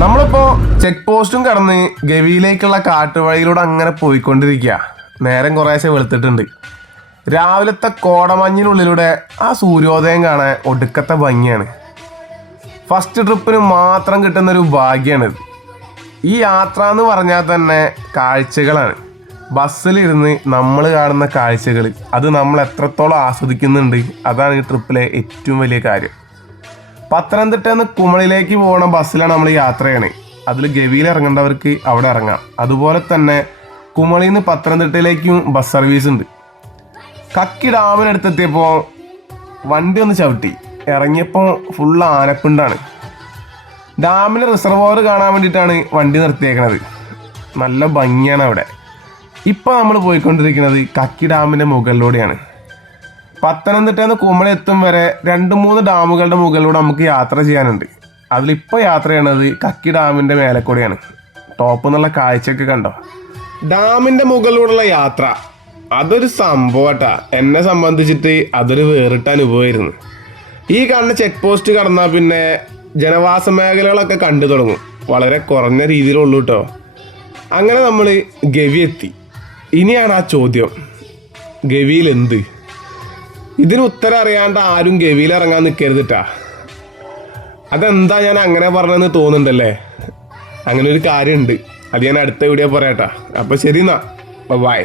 നമ്മളിപ്പോൾ ചെക്ക് പോസ്റ്റും കടന്ന് ഗവിയിലേക്കുള്ള കാട്ടുവഴിയിലൂടെ അങ്ങനെ പോയിക്കൊണ്ടിരിക്കുക. നേരം കുറേശ്ശെ വെളുത്തിട്ടുണ്ട്. രാവിലത്തെ കോടമഞ്ഞിനുള്ളിലൂടെ ആ സൂര്യോദയം കാണാൻ ഒടുക്കത്തെ ഭംഗിയാണ്. ഫസ്റ്റ് ട്രിപ്പിന് മാത്രം കിട്ടുന്നൊരു ഭാഗ്യമാണിത്. ഈ യാത്ര എന്ന് പറഞ്ഞാൽ തന്നെ കാഴ്ചകളാണ്. ബസ്സിലിരുന്ന് നമ്മൾ കാണുന്ന കാഴ്ചകൾ അത് നമ്മൾ എത്രത്തോളം ആസ്വദിക്കുന്നുണ്ട്, അതാണ് ഈ ട്രിപ്പിലെ ഏറ്റവും വലിയ കാര്യം. പത്തനംതിട്ടയിൽ നിന്ന് കുമളിയിലേക്ക് പോകുന്ന ബസ്സിലാണ് നമ്മൾ യാത്ര ചെയ്യണേ. അതിൽ ഗവിയിൽ ഇറങ്ങേണ്ടവർക്ക് അവിടെ ഇറങ്ങാം. അതുപോലെ തന്നെ കുമളിയിൽ നിന്ന് പത്തനംതിട്ടയിലേക്കും ബസ് സർവീസ് ഉണ്ട്. കക്കി ഡാമിനടുത്തെത്തിയപ്പോൾ വണ്ടി ഒന്ന് ചവിട്ടി. ഇറങ്ങിയപ്പോൾ ഫുള്ള് ആനപ്പിണ്ടാണ്. ഡാമിലെ റിസർവോയർ കാണാൻ വേണ്ടിയിട്ടാണ് വണ്ടി നിർത്തിയേക്കണത്. നല്ല ഭംഗിയാണ് അവിടെ. ഇപ്പോൾ നമ്മൾ പോയിക്കൊണ്ടിരിക്കുന്നത് കക്കി ഡാമിൻ്റെ മുകളിലൂടെയാണ്. പത്തനംതിട്ടയിൽ നിന്ന് കുമളി എത്തും വരെ 2-3 ഡാമുകളുടെ മുകളിലൂടെ നമുക്ക് യാത്ര ചെയ്യാനുണ്ട്. അതിലിപ്പോൾ യാത്ര ചെയ്യണത് കക്കി ഡാമിൻ്റെ മേലെ കൂടെയാണ്. ടോപ്പ് എന്നുള്ള കാഴ്ചയൊക്കെ കണ്ടോ. ഡാമിൻ്റെ മുകളിലൂടെയുള്ള യാത്ര അതൊരു സംഭവട്ടാ. എന്നെ സംബന്ധിച്ചിട്ട് അതൊരു വേറിട്ട അനുഭവമായിരുന്നു. ഈ കാണുന്ന ചെക്ക് പോസ്റ്റ് കടന്നാൽ പിന്നെ ജനവാസ മേഖലകളൊക്കെ കണ്ടു തുടങ്ങും. വളരെ കുറഞ്ഞ രീതിയിലുള്ളൂ കേട്ടോ. അങ്ങനെ നമ്മൾ ഗവി എത്തി. ഇനിയാണ് ആ ചോദ്യം, ഗവിയിൽ എന്ത്? ഇതിന് ഉത്തരം അറിയാണ്ട് ആരും ഗവിയിൽ ഇറങ്ങാൻ നിൽക്കരുതിട്ടാ. അതെന്താ ഞാൻ അങ്ങനെ പറഞ്ഞതെന്ന് തോന്നുന്നുണ്ടല്ലേ? അങ്ങനെ ഒരു കാര്യമുണ്ട്. അത് ഞാൻ അടുത്ത വീഡിയോ പറയാട്ടാ. അപ്പോൾ ശരി എന്നാ, ബൈ.